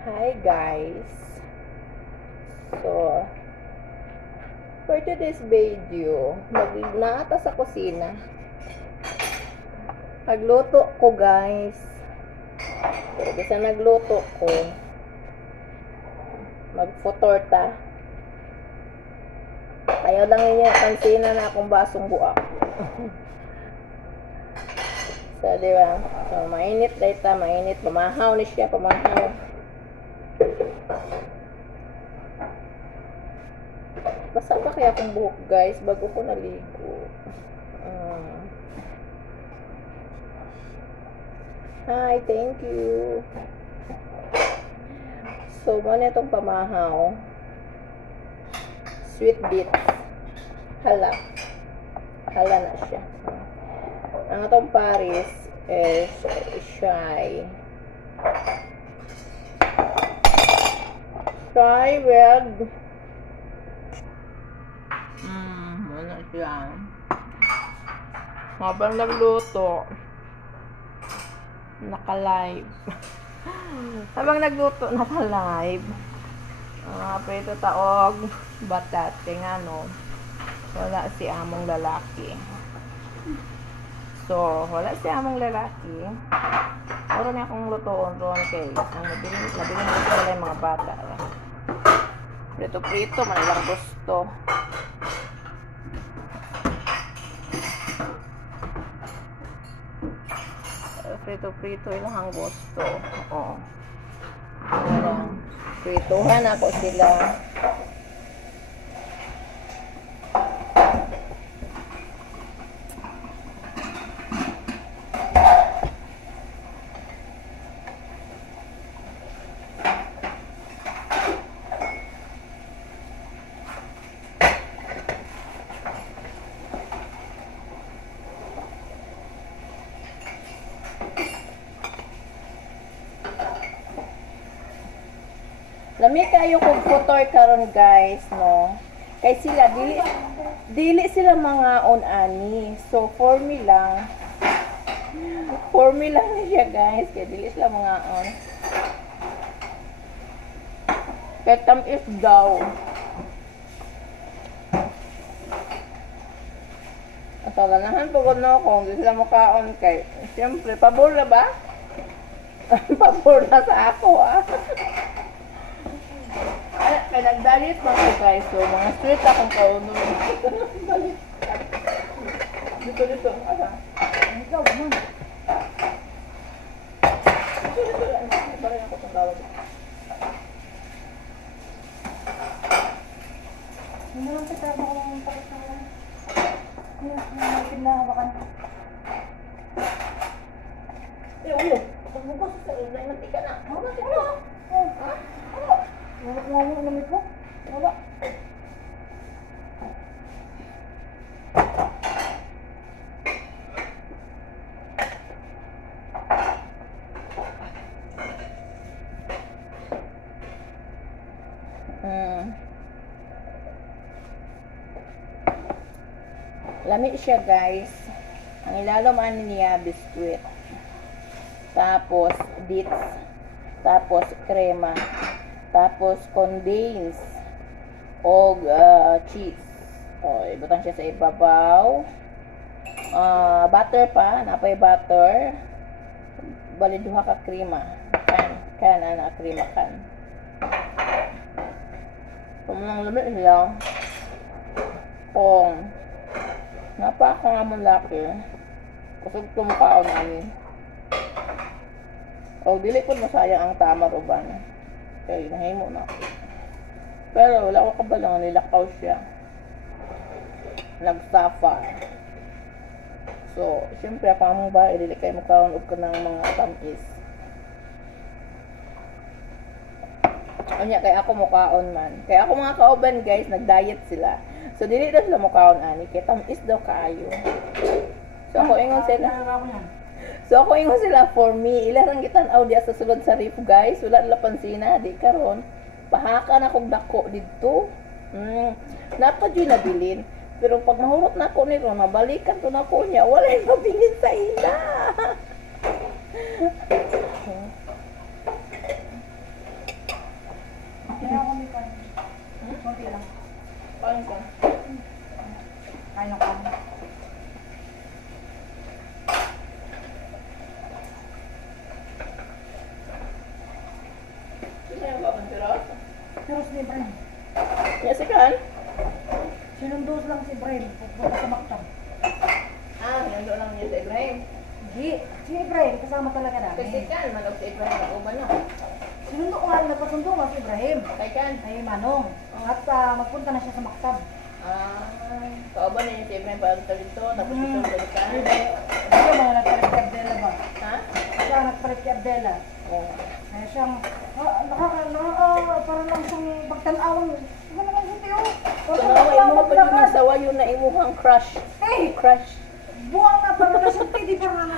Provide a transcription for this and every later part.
Hi guys. So, for today's video, naata sa kusina. Nagluto ko guys. Pero kasi nagluto ko, magfotorta. Ayaw lang niya pansina na akong basong buak. So, diba? So, mainit data, mainit. Pamahaw ni siya, pamahaw. Basa pa kaya akong buhok guys bago ko naligo. Hi, thank you. So, muna itong pamahaw. Sweet beets. Hala. Hala na siya. Ang itong Paris is shy. Shy red. Ano siya? Habang nagluto, naka-live. Habang nagluto, naka-live. Pwede taog, batat, tingano. Wala si among lalaki. So, wala si among lalaki. Meron niya akong lutoon ron kay nabiling ko sila yung mga bata. Prito-prito, manilang gusto. Prito-prito, ilang ang gusto. Oo. Prituhan ako sila. Lami kayo kung futor karon guys, no? Kay sila dili sila mga on ani. So for me lang na siya guys, kay dili sila mga on. Ketam is daw. Asalanahan pagod na ako, hindi sila makaon kay. Siyempre, pabor na ba? Pabor na sa ako Kaya nag-diet lang ko guys. So, mga sweet akong kauno. Dito. Ikaw, man. Dito lang. Ibarin ako itong tawag. Hindi lang kita ako kung takot na lang. Hindi na hawakan. Uyo. Pag bukos sa ilay, mantika na. Mantika na. Ha? Ngomong ng lamig mo? Wala. Lamig siya guys. Ang ilalaman niya biskuit. Tapos dates. Tapos krema. Tapos condense o cheese. Ibutang siya sa ibabaw. Butter pa, napay butter. Bali duha ka krema. Kan ana krema kan. Kumang lamig lang. Kung napa ako nga mong laki. Kusog tumkaon namin. Dili ko masayang ang tamar uban. Okay, nahimo na ako. Pero wala ko kabalang, nilakaw siya. Nagsafa. So, siyempre ako ang ba, dili kayo makaon og ka ng mga tamis. Anya, kaya ako mukaon man. Kaya ako mga kauban guys, nag-diet sila. So, dili na sila mukaon ani, kaya tamis daw kaayo. So, ako ingon sila for me. Ilarang kitanaw diya sa sulod sa rip guys. Wala nila pansina. Di karon pahaka na kong dako dito. Napadyo'y nabilin. Pero pag mahurot na ako nito, nabalikan to na ko niya. Wala yung mabilin sa ila. Pero si Ibrahim. Nga si Kan? Sinundos lang si Ibrahim. Pupunta sa Mactan. Ah, nando lang niya si Ibrahim. Hindi. Si Ibrahim, kasama talaga Kasi namin. Kan, manok si Ibrahim ako ba no? Sinundo ko nga, nagpasundo nga si Ibrahim. Kay Kan? Ay, Manong. At magpunta na siya sa Mactan. Ah, kauban niya si Ibrahim papunta dito, tapos ito si Kan. Hindi mo mga nagpalit kay Abdela ba? Ha? Siya nagpalit kay Abdela. Oo. Kaya siyang, parang lang siyang pagtanawang. Ano naman hindi oh. So, naway mo pa yun sa wayo na imuhang crush. Eh, Crush. buwang na parang na siyang hindi parang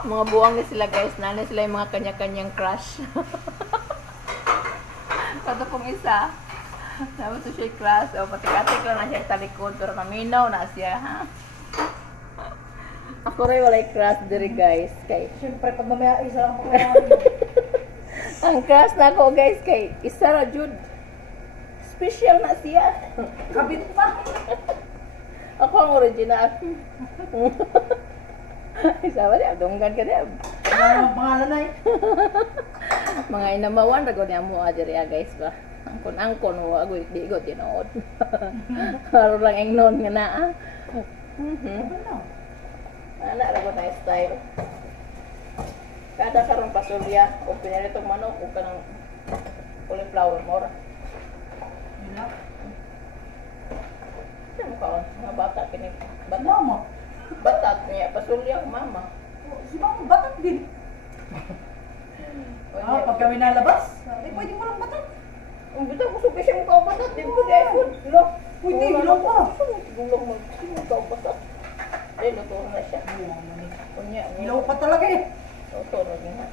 Mga buwang na sila guys, nana sila yung mga kanya-kanyang crush. Kato kong isa, tapos siya yung crush, o patik-atik lang na siya sa likod, pero naminaw na siya, ha? Ako rin walay crush diri guys, kay siyempre pag mamaya isa lang pagkakaroon. ang crush na ko guys, kay isa ra jud. Special na siya. Kabit pa. Ako ang original. Isa ba niya? Dunggan ka niya. Ano ang pangalan na eh? Mga inamawan, rago niya mo diri guys ba? Angkon, agoy, di ko tinood. Haro lang ang non nga na. Ano? Ana, rago na style. Kada karon pasulya, o pinaritong manok, o kanang cauliflower mo ra. Wala. Ano ka? Mga bata, kini. Bata. Mama. Bata, niya, pasulya, mama. Si Mama batak din. Pag kami nalabas, hindi pwede mo lang batak. Ang bitaw ko sugi siya mukha batat, dito di ay food. Lo. Pwede, ilong ko. Gulong mo, mukha batat. Ay, luto na siya. Kunya, Ilaw pa talaga eh. luto na niya.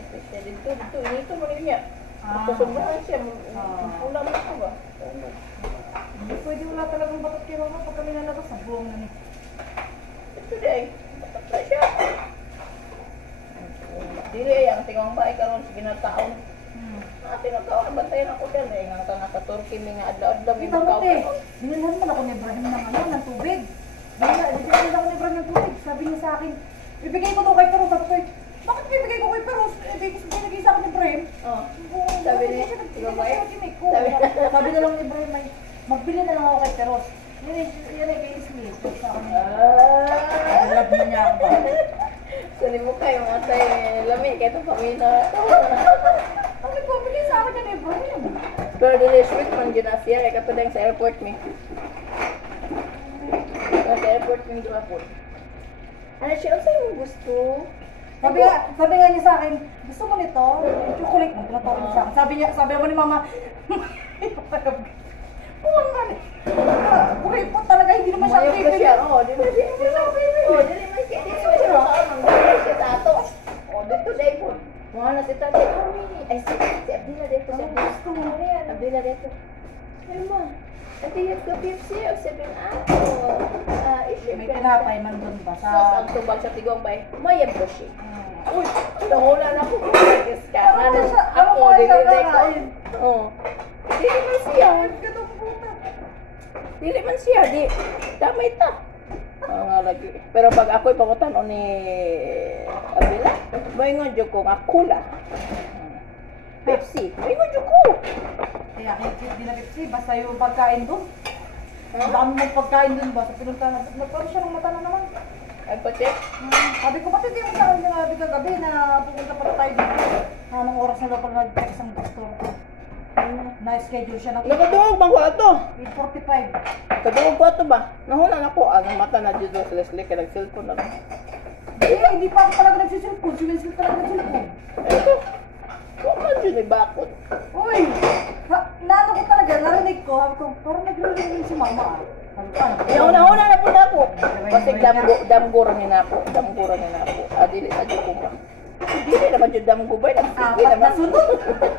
Ito siya dito, inito mo niya. Ah. Kasumbahan siya, Ah. ulam na ko ba? Hindi pwede wala talagang batak kay Mama pag kami nalabas. Ang buwang na niya. Ito di ay, batat na siya. Dili ay, ang tingong bahay karon sige na taon. Tinatawag na bantayan ako dyan eh. Nga naka-turkey may nga adlaw-adlaw. Kita mo te, binilhan mo na ako ni Ibrahim ng ng tubig. Binilhan ako ni Ibrahim ng tubig. Sabi niya sa akin, bibigay ko daw kay Perus. Sabi ko, bakit bibigay ko kay Perus? Eh, binigay sa akin ni Ibrahim. Oh. Sabi niya, ikaw ba eh? Sabi na lang ni Ibrahim, magbili na lang ako kay Perus. Yan ay kay Isli. Sa akin. Love niya ako ba? Sali mo kayo mga tayo. Lami, kaya itong pamina. Ang nagpabili sa akin ni Ibrahim. Pero dili sweet man dyan na siya. Kaya katulad sa airport mi. Sa airport mi doon ako. Ano siya? Ano sa'yo mo gusto? Sabi nga niya sa akin, gusto mo nito? Chocolate mo, tinatawag niya sa akin. Sabi mo ni Mama, buwan nga rin. Kuripot talaga, hindi naman siya Mayok ka bibili. siya. Oh, di ba siya? Di ba siya? Di ba siya makaon? Di siya sa ato. Oh, dito dahil po. Mga na si Tati. Ay, si Abdila dito. Si Gusto mo na yan. Abdila dito. Ay, ma. Ate, yung Pepsi o 7 issue. May tinapay man dun ba? Sa ang tubag sa tigong bay. Mayab ko siya. Uy, nahula na ako. Yes ka. Ano, ako, dili ko. Oo. Dili man siya. Dili man siya. Di, damay ta. Nga lagi. Pero pag ako'y pangutan o ni Abila, may nga dyan ko nga kula. Pepsi. May nga dyan ko. Kaya kaya di na Pepsi, basta yung pagkain dun. Ang dami mong pagkain dun ba? Sa pinuntahan, nagkaroon siya ng mata na naman. Ay, pacheck. Sabi ko, pati di mo sa akin sinabi kagabi na pupunta pala tayo dito. Anong oras na daw pala nag-text ang doktor ko. Na-schedule siya ng Nakadungog bang ko ato? 8:45. Kadungog ko ato ba? Nahuna na ko. Ang mata na dito sa Leslie. Kaya nag-cellphone na lang. Hindi pa ako talaga nagsisilpon. Si Winslet talaga nagsisilpon. Ito. Kung man dyan ay bakot. Uy! Naano ko talaga, narinig ko. Sabi ko, parang nagre-ring si Mama ah. Sabi ko, ano? Una-una na po na ako. Kasi damguran ako. Damguran ako. Dili sa dyan ko ba? Dili naman dyan damgubay. Nagsige Apat na naman. sunod.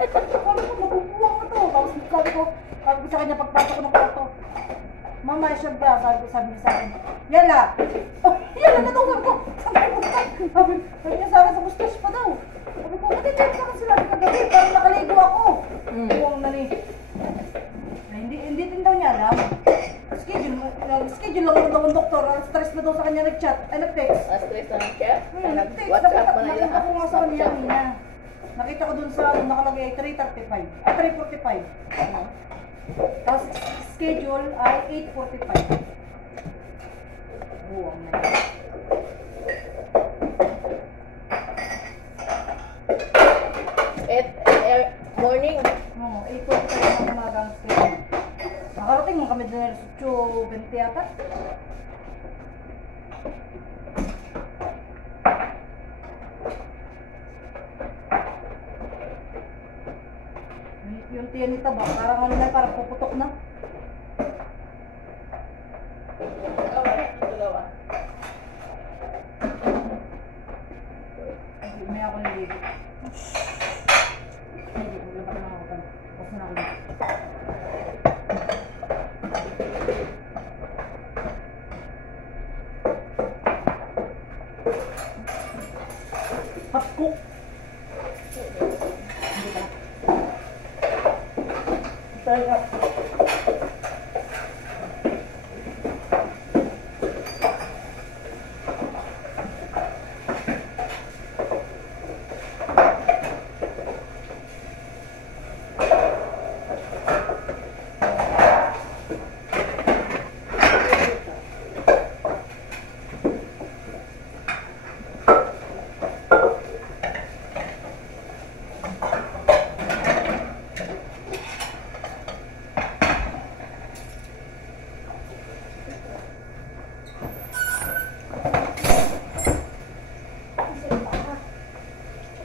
Sabi ko, mabubuwang ko to. Tapos sabi ko sa kanya pagpasok ko ng kwarto. Mama, siya ba? Sabi niya sa akin. Yala! Oh, yala na daw. Sabi ko, sabi niya sa akin, sa mustas pa daw. Sabi ko, pati tayo sa akin sila kagabi. Parang nakaligo ako. Buwang na ni. Hindi din daw niya alam. Schedule lang daw ang doktor. Stress na daw sa kanya nag-chat. Ay, nag-text. Stress na siya. Nag-text. WhatsApp pa na yun. Nakita ko nga sa kanya kanina. Nakita ko dun sa nakalagay ay 3:35. Ay, 3:45. Tapos schedule ay 8:45. Buwang na yun. Morning. Oo, 8:45 ng umaga ang schedule. Nakarating mo kami dun sa 20 yata. Yung tiyan nito ba? Parang ano na, parang puputok na. May ako nalibig. Hindi, maglaban na ako. Tapos na ako. Hapkok! Hindi ba? Tayo.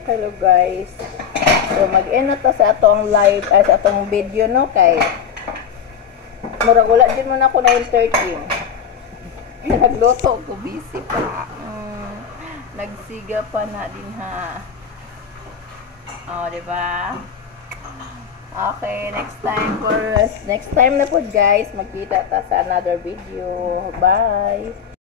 Hello guys. So mag-end na to sa atong live sa atong video no kay murag wala din man ako na yung 13. Nagluto ko busy pa. Nagsiga pa na din ha. Oh, di ba? Okay, next time na po guys, magkita ta sa another video. Bye.